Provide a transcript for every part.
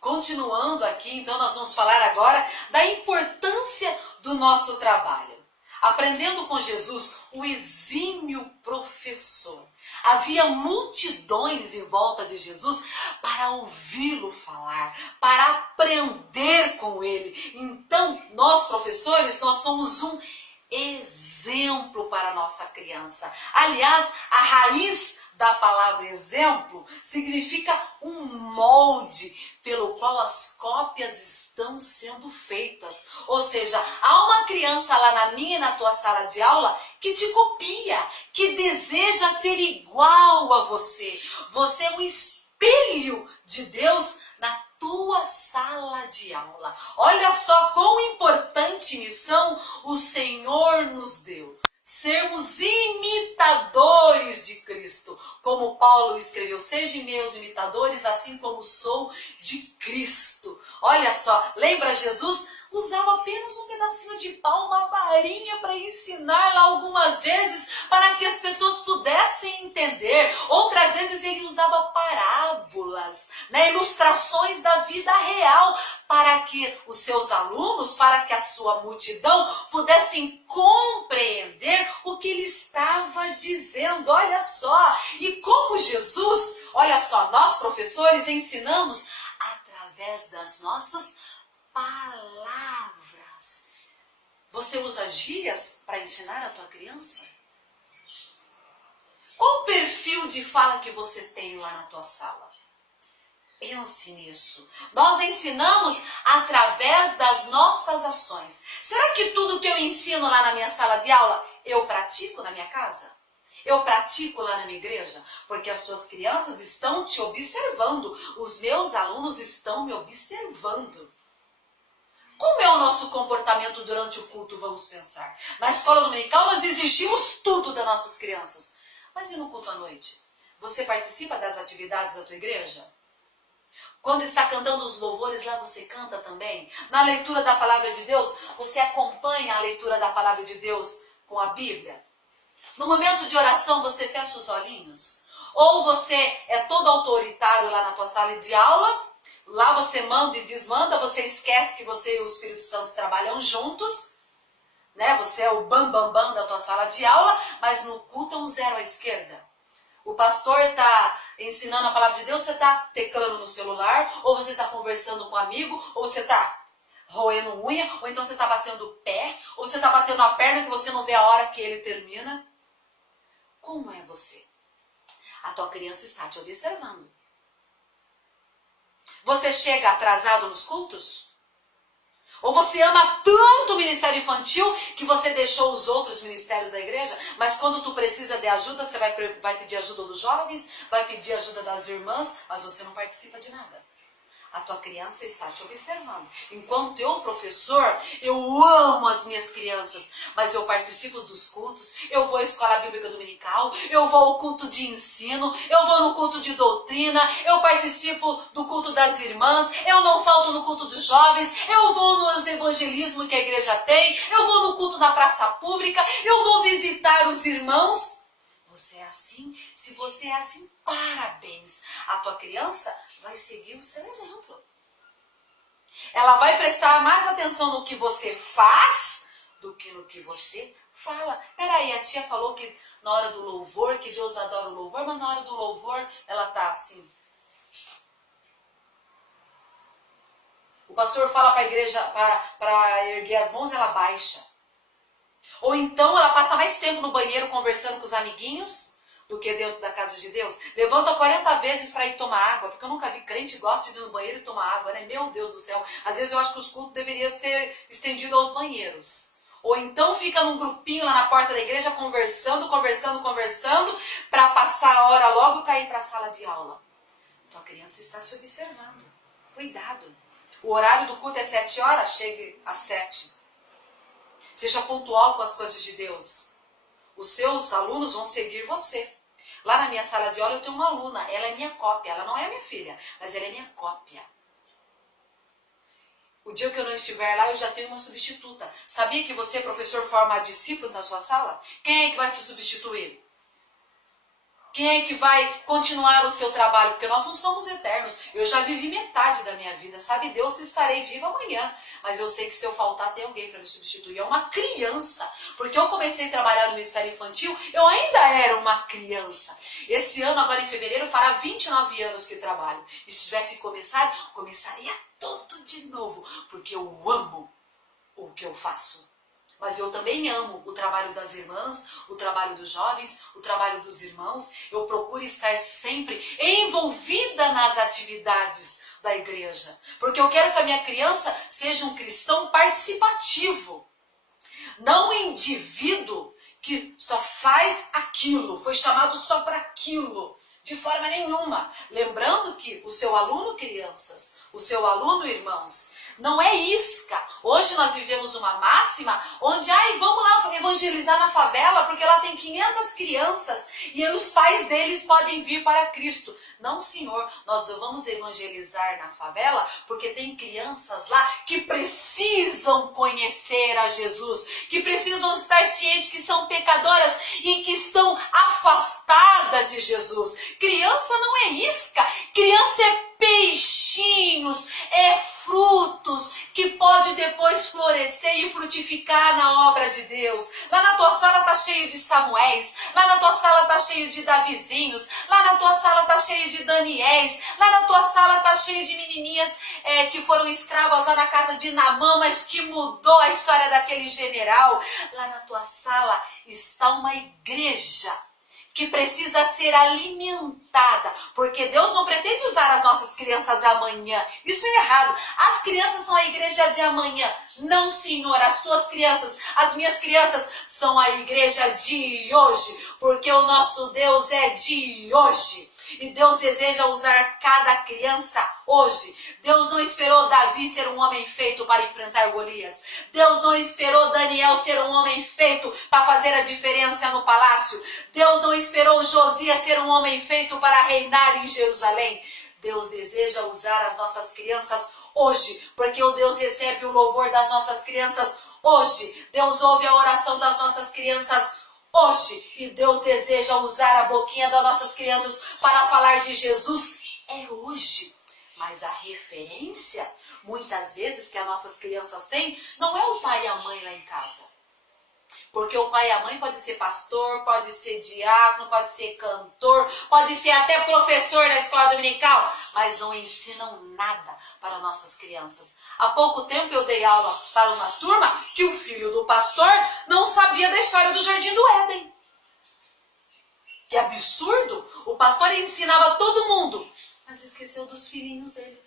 Continuando aqui, então nós vamos falar agora da importância do nosso trabalho. Aprendendo com Jesus, o exímio professor. Havia multidões em volta de Jesus para ouvi-lo falar, para aprender com ele. Então, nós professores, nós somos um exemplo para a nossa criança. Aliás, a raiz da palavra exemplo significa um molde pelo qual as cópias estão sendo feitas. Ou seja, há uma criança lá na minha e na tua sala de aula que te copia, que deseja ser igual a você. Você é um espelho de Deus na tua sala de aula. Olha só quão importante missão o Senhor nos deu. Sermos imitadores de Cristo. Como Paulo escreveu, sejam meus imitadores, assim como sou de Cristo. Olha só, lembra Jesus? Usava apenas um pedacinho de pau, uma varinha para ensinar lá algumas vezes, para que as pessoas pudessem entender. Outras vezes ele usava parábolas, ilustrações da vida real, para que os seus alunos, para que a sua multidão pudessem compreender o que ele estava dizendo. Olha só, e como Jesus, olha só, nós professores ensinamos através das nossas palavras. Você usa gírias para ensinar a tua criança? Qual o perfil de fala que você tem lá na tua sala? Pense nisso. Nós ensinamos através das nossas ações. Será que tudo que eu ensino lá na minha sala de aula, eu pratico na minha casa? Eu pratico lá na minha igreja? Porque as suas crianças estão te observando. Os meus alunos estão me observando. Como é o nosso comportamento durante o culto, vamos pensar? Na escola dominical nós exigimos tudo das nossas crianças. Mas e no culto à noite? Você participa das atividades da tua igreja? Quando está cantando os louvores lá, você canta também? Na leitura da palavra de Deus, você acompanha a leitura da palavra de Deus com a Bíblia? No momento de oração, você fecha os olhinhos? Ou você é todo autoritário lá na tua sala de aula? Lá você manda e desmanda, você esquece que você e o Espírito Santo trabalham juntos, Você é o bam da tua sala de aula, mas no culto é um zero à esquerda. O pastor está ensinando a palavra de Deus, você está teclando no celular, ou você está conversando com um amigo, ou você está roendo unha, ou então você está batendo o pé, ou você está batendo a perna que você não vê a hora que ele termina. Como é você? A tua criança está te observando. Você chega atrasado nos cultos? Ou você ama tanto o ministério infantil que você deixou os outros ministérios da igreja, mas quando tu precisa de ajuda, você vai pedir ajuda dos jovens, vai pedir ajuda das irmãs, mas você não participa de nada. A tua criança está te observando. Enquanto eu, professor, eu amo as minhas crianças, mas eu participo dos cultos, eu vou à escola bíblica dominical, eu vou ao culto de ensino, eu vou no culto de doutrina, eu participo do culto das irmãs, eu não falto no culto dos jovens, eu vou nos evangelismos que a igreja tem, eu vou no culto na praça pública, eu vou visitar os irmãos. Você é assim? Se você é assim, parabéns. A tua criança vai seguir o seu exemplo. Ela vai prestar mais atenção no que você faz do que no que você fala. Peraí, a tia falou que na hora do louvor, que Deus adora o louvor, mas na hora do louvor ela está assim. O pastor fala para a igreja, para erguer as mãos, ela baixa. Ou então ela passa mais tempo no banheiro conversando com os amiguinhos do que dentro da casa de Deus. Levanta 40 vezes para ir tomar água, porque eu nunca vi crente que gosta de ir no banheiro e tomar água, Meu Deus do céu. Às vezes eu acho que os cultos deveriam ser estendidos aos banheiros. Ou então fica num grupinho lá na porta da igreja conversando, para passar a hora logo para ir para a sala de aula. Tua criança está se observando. Cuidado. O horário do culto é 7 horas, chegue às 7. Seja pontual com as coisas de Deus. Os seus alunos vão seguir você. Lá na minha sala de aula eu tenho uma aluna. Ela é minha cópia. Ela não é minha filha, mas ela é minha cópia. O dia que eu não estiver lá, eu já tenho uma substituta. Sabia que você, professor, forma discípulos na sua sala? Quem é que vai te substituir? Quem é que vai continuar o seu trabalho? Porque nós não somos eternos. Eu já vivi metade da minha vida. Sabe Deus se estarei viva amanhã. Mas eu sei que se eu faltar, tem alguém para me substituir. É uma criança. Porque eu comecei a trabalhar no Ministério Infantil, eu ainda era uma criança. Esse ano, agora em fevereiro, fará 29 anos que trabalho. E se tivesse começado, começaria tudo de novo. Porque eu amo o que eu faço. Mas eu também amo o trabalho das irmãs, o trabalho dos jovens, o trabalho dos irmãos. Eu procuro estar sempre envolvida nas atividades da igreja. Porque eu quero que a minha criança seja um cristão participativo. Não um indivíduo que só faz aquilo, foi chamado só para aquilo, de forma nenhuma. Lembrando que o seu aluno, crianças, o seu aluno, irmãos, não é isca. Hoje nós vivemos uma máxima onde, vamos lá evangelizar na favela porque lá tem 500 crianças e os pais deles podem vir para Cristo. Não, senhor, nós vamos evangelizar na favela porque tem crianças lá que precisam conhecer a Jesus, que precisam estar cientes que são pecadoras e que estão afastadas de Jesus. Criança não é isca, criança é peixinhos, é frutos que pode depois florescer e frutificar na obra de Deus. Lá na tua sala tá cheio de Samuéis, lá na tua sala tá cheio de Davizinhos, lá na tua sala tá cheio de Daniéis, lá na tua sala tá cheio de menininhas que foram escravas lá na casa de Naamã, mas que mudou a história daquele general. Lá na tua sala está uma igreja que precisa ser alimentada, porque Deus não pretende usar as nossas crianças amanhã. Isso é errado. As crianças são a igreja de amanhã. Não, Senhor, as tuas crianças, as minhas crianças são a igreja de hoje, porque o nosso Deus é de hoje. E Deus deseja usar cada criança hoje. Deus não esperou Davi ser um homem feito para enfrentar Golias. Deus não esperou Daniel ser um homem feito para fazer a diferença no palácio. Deus não esperou Josias ser um homem feito para reinar em Jerusalém. Deus deseja usar as nossas crianças hoje, porque o Deus recebe o louvor das nossas crianças hoje. Deus ouve a oração das nossas crianças hoje. E Deus deseja usar a boquinha das nossas crianças para falar de Jesus hoje. Mas a referência, muitas vezes, que as nossas crianças têm, não é o pai e a mãe lá em casa. Porque o pai e a mãe pode ser pastor, pode ser diácono, pode ser cantor, pode ser até professor na escola dominical, mas não ensinam nada para nossas crianças. Há pouco tempo eu dei aula para uma turma que o filho do pastor não sabia da história do Jardim do Éden. Que absurdo! O pastor ensinava todo mundo, mas esqueceu dos filhinhos dele.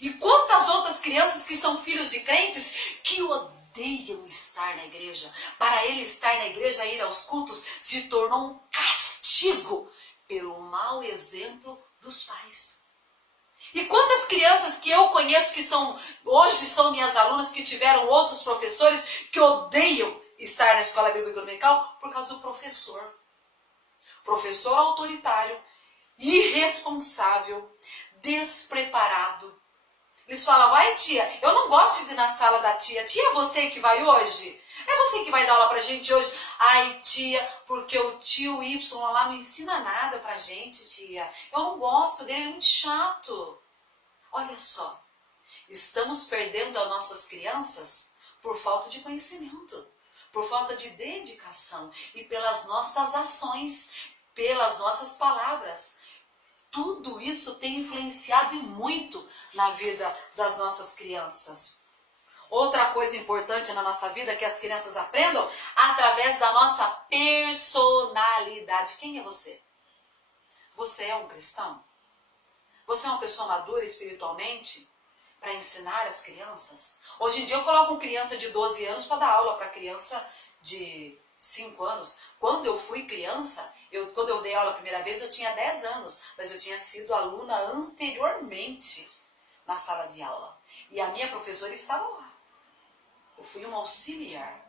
E quantas outras crianças que são filhos de crentes que odeiam estar na igreja. Para ele estar na igreja, ir aos cultos, se tornou um castigo pelo mau exemplo dos pais. E quantas crianças que eu conheço que hoje são minhas alunas, que tiveram outros professores que odeiam estar na escola bíblica dominical por causa do professor. Professor autoritário, irresponsável, despreparado. Eles falam, vai tia, eu não gosto de ir na sala da tia. Tia, é você que vai hoje? É você que vai dar aula pra gente hoje? Ai, tia, porque o tio Y lá não ensina nada pra gente, tia. Eu não gosto dele, é muito chato. Olha só, estamos perdendo as nossas crianças por falta de conhecimento, por falta de dedicação e pelas nossas ações, pelas nossas palavras. Tudo isso tem influenciado e muito na vida das nossas crianças. Outra coisa importante na nossa vida é que as crianças aprendam através da nossa personalidade. Quem é você? Você é um cristão? Você é uma pessoa madura espiritualmente para ensinar as crianças? Hoje em dia eu coloco criança de 12 anos para dar aula para criança de 5 anos. Quando eu fui criança, quando eu dei aula a primeira vez, eu tinha 10 anos, mas eu tinha sido aluna anteriormente na sala de aula. E a minha professora estava lá. Eu fui uma auxiliar.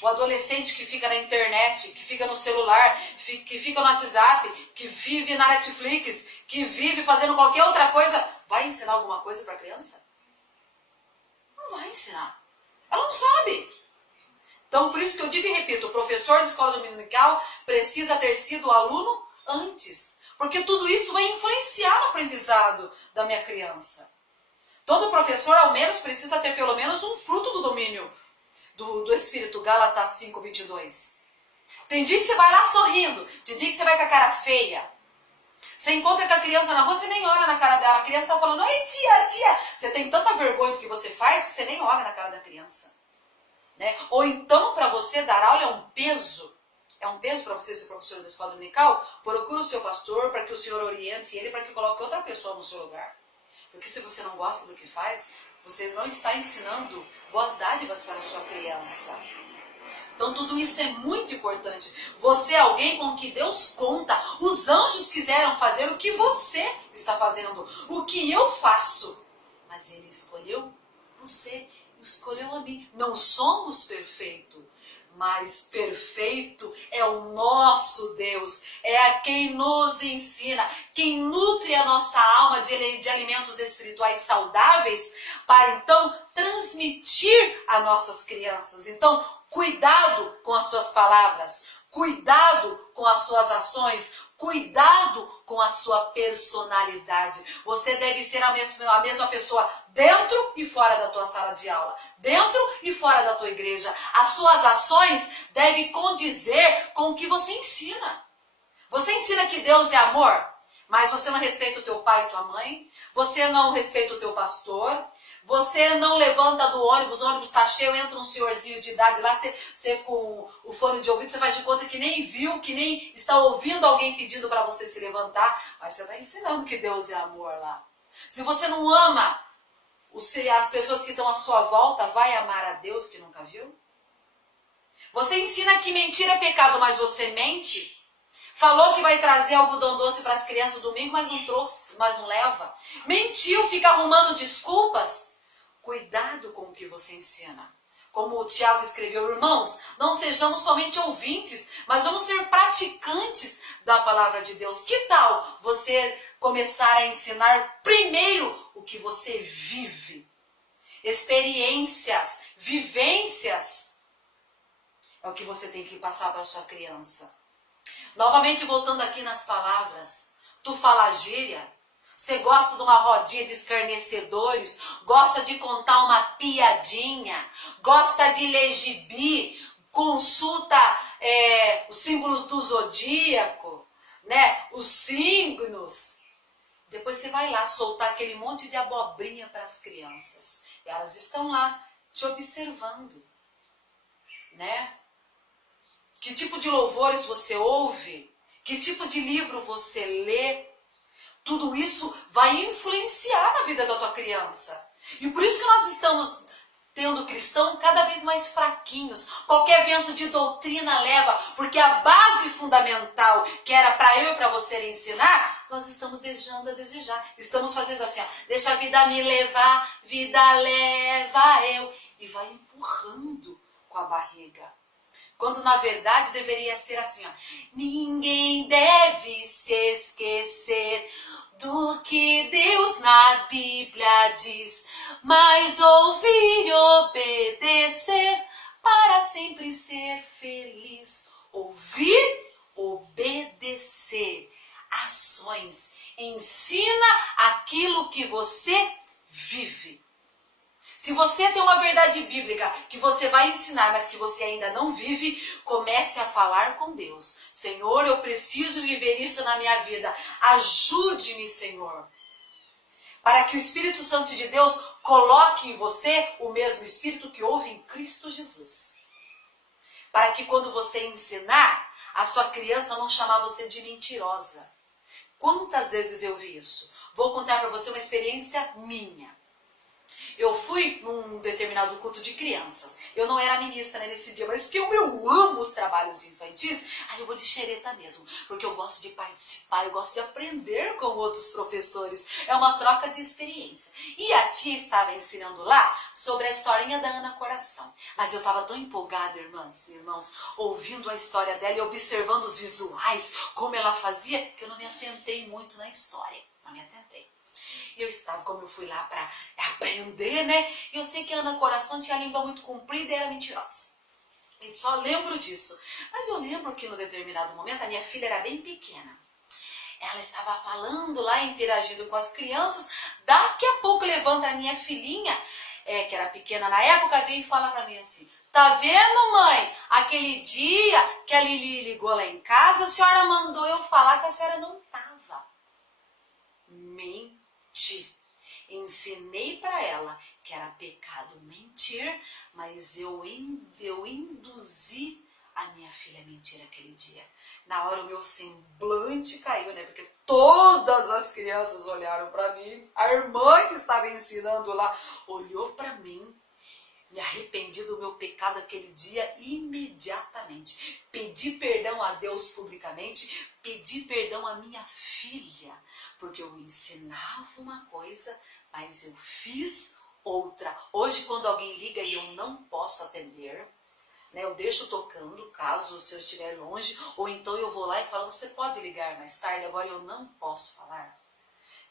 O adolescente que fica na internet, que fica no celular, que fica no WhatsApp, que vive na Netflix, que vive fazendo qualquer outra coisa, vai ensinar alguma coisa para a criança? Não vai ensinar. Ela não sabe. Então, por isso que eu digo e repito, o professor de escola dominical precisa ter sido aluno antes. Porque tudo isso vai influenciar no aprendizado da minha criança. Todo professor, ao menos, precisa ter pelo menos um fruto do domínio do Espírito. Gálatas 5, 22. Tem dia que você vai lá sorrindo, tem dia que você vai com a cara feia. Você encontra com a criança na rua, você nem olha na cara dela. A criança está falando, oi tia, tia. Você tem tanta vergonha do que você faz que você nem olha na cara da criança. Né? Ou então, para você dar aula, é um peso. É um peso para você ser professor da escola dominical. Procure o seu pastor para que o senhor oriente ele, para que coloque outra pessoa no seu lugar. Porque se você não gosta do que faz, você não está ensinando boas dádivas para a sua criança. Então tudo isso é muito importante. Você é alguém com que Deus conta. Os anjos quiseram fazer o que você está fazendo, o que eu faço. Mas Ele escolheu você, escolheu a mim. Não somos perfeitos, mas perfeito é o nosso Deus. É a quem nos ensina, quem nutre a nossa alma de alimentos espirituais saudáveis, para então transmitir a nossas crianças. Então, cuidado com as suas palavras, cuidado com as suas ações, cuidado com a sua personalidade. Você deve ser a mesma pessoa dentro e fora da tua sala de aula, dentro e fora da tua igreja. As suas ações devem condizer com o que você ensina. Você ensina que Deus é amor, mas você não respeita o teu pai e tua mãe, você não respeita o teu pastor, você não levanta do ônibus, o ônibus está cheio, entra um senhorzinho de idade lá, você com o fone de ouvido, você faz de conta que nem viu, que nem está ouvindo alguém pedindo para você se levantar, mas você está ensinando que Deus é amor lá. Se você não ama as pessoas que estão à sua volta, vai amar a Deus que nunca viu? Você ensina que mentira é pecado, mas você mente? Falou que vai trazer algodão doce para as crianças no domingo, mas não trouxe, mas não leva. Mentiu, fica arrumando desculpas. Cuidado com o que você ensina. Como o Tiago escreveu, irmãos, não sejamos somente ouvintes, mas vamos ser praticantes da palavra de Deus. Que tal você começar a ensinar primeiro o que você vive? Experiências, vivências, é o que você tem que passar para a sua criança. Novamente voltando aqui nas palavras, tu fala gíria, você gosta de uma rodinha de escarnecedores, gosta de contar uma piadinha, gosta de ler gibi, consulta os símbolos do zodíaco, né? Os signos. Depois você vai lá soltar aquele monte de abobrinha para as crianças. E elas estão lá te observando, né? Que tipo de louvores você ouve? Que tipo de livro você lê? Tudo isso vai influenciar na vida da tua criança. E por isso que nós estamos tendo cristãos cada vez mais fraquinhos. Qualquer vento de doutrina leva, porque a base fundamental que era para eu e para você ensinar, nós estamos deixando a desejar. Estamos fazendo assim, ó, deixa a vida me levar, vida leva eu. E vai empurrando com a barriga. Quando na verdade deveria ser assim, ó. Ninguém deve se esquecer do que Deus na Bíblia diz, mas ouvir e obedecer para sempre ser feliz. Ouvir, obedecer. Ações. Ensina aquilo que você vive. Se você tem uma verdade bíblica que você vai ensinar, mas que você ainda não vive, comece a falar com Deus. Senhor, eu preciso viver isso na minha vida. Ajude-me, Senhor. Para que o Espírito Santo de Deus coloque em você o mesmo Espírito que houve em Cristo Jesus. Para que quando você ensinar, a sua criança não chamar você de mentirosa. Quantas vezes eu vi isso? Vou contar para você uma experiência minha. Eu fui num determinado culto de crianças. Eu não era ministra, né, nesse dia, mas que eu amo os trabalhos infantis. Aí eu vou de xereta mesmo, porque eu gosto de participar, eu gosto de aprender com outros professores. É uma troca de experiência. E a tia estava ensinando lá sobre a historinha da Ana Coração. Mas eu estava tão empolgada, irmãs e irmãos, ouvindo a história dela e observando os visuais, como ela fazia, que eu não me atentei muito na história. Não me atentei. Eu estava, como eu fui lá para aprender, né? Eu sei que a Ana Coração tinha a língua muito comprida e era mentirosa. E só lembro disso. Mas eu lembro que no determinado momento, a minha filha era bem pequena. Ela estava falando lá, interagindo com as crianças. Daqui a pouco levanta a minha filhinha, que era pequena na época, vem e fala para mim assim: tá vendo, mãe? Aquele dia que a Lili ligou lá em casa, a senhora mandou eu falar que a senhora não estava. Menti. Ensinei para ela que era pecado mentir, mas eu induzi a minha filha a mentir aquele dia. Na hora o meu semblante caiu, né? Porque todas as crianças olharam para mim. A irmã que estava ensinando lá olhou para mim. Me arrependi do meu pecado aquele dia imediatamente. Pedi perdão a Deus publicamente, pedi perdão à minha filha, porque eu ensinava uma coisa, mas eu fiz outra. Hoje, quando alguém liga e eu não posso atender, né, eu deixo tocando, caso se eu estiver longe, ou então eu vou lá e falo: você pode ligar mais tarde, agora eu não posso falar.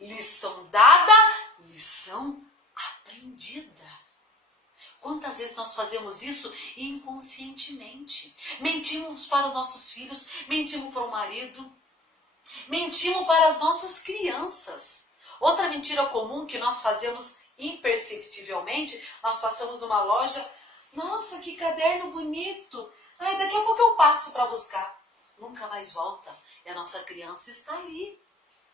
Lição dada, lição aprendida. Quantas vezes nós fazemos isso inconscientemente? Mentimos para os nossos filhos, mentimos para o marido, mentimos para as nossas crianças. Outra mentira comum que nós fazemos imperceptivelmente, nós passamos numa loja: nossa, que caderno bonito, ai, daqui a pouco eu passo para buscar. Nunca mais volta, e a nossa criança está ali,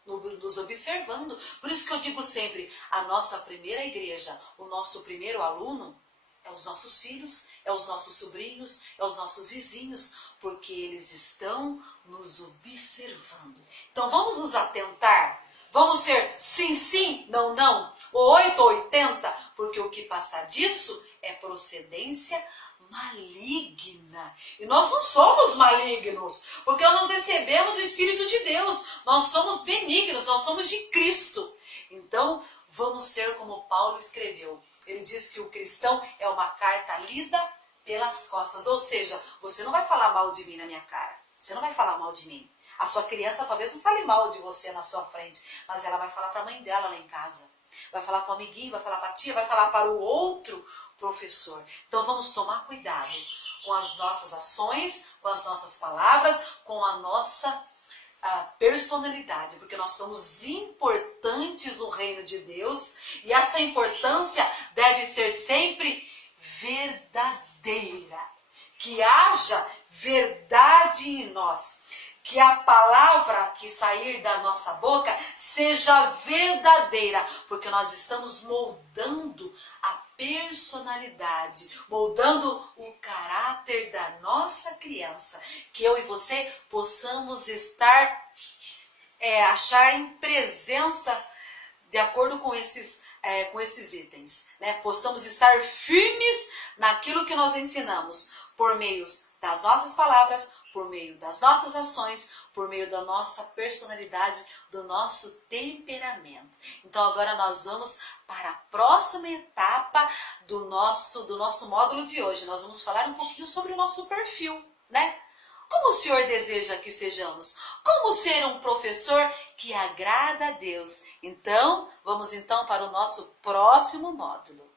nos observando. Por isso que eu digo sempre, a nossa primeira igreja, o nosso primeiro aluno, é os nossos filhos, é os nossos sobrinhos, é os nossos vizinhos, porque eles estão nos observando. Então vamos nos atentar, vamos ser sim, sim, não, não, ou 8 ou 80, porque o que passar disso é procedência maligna. E nós não somos malignos, porque nós recebemos o Espírito de Deus, nós somos benignos, nós somos de Cristo. Então vamos ser como Paulo escreveu. Ele diz que o cristão é uma carta lida pelas costas. Ou seja, você não vai falar mal de mim na minha cara. Você não vai falar mal de mim. A sua criança talvez não fale mal de você na sua frente, mas ela vai falar para a mãe dela lá em casa. Vai falar para o amiguinho, vai falar para a tia, vai falar para o outro professor. Então vamos tomar cuidado com as nossas ações, com as nossas palavras, com a nossa personalidade, porque nós somos importantes no reino de Deus e essa importância deve ser sempre verdadeira, que haja verdade em nós, que a palavra que sair da nossa boca seja verdadeira, porque nós estamos moldando a personalidade, moldando o caráter da nossa criança, que eu e você possamos achar em presença de acordo com esses itens, né? Possamos estar firmes naquilo que nós ensinamos, por meio das nossas palavras, por meio das nossas ações, por meio da nossa personalidade, do nosso temperamento. Então agora nós vamos para a próxima etapa do nosso módulo de hoje. Nós vamos falar um pouquinho sobre o nosso perfil, né? Como o Senhor deseja que sejamos? Como ser um professor que agrada a Deus? Então, vamos para o nosso próximo módulo.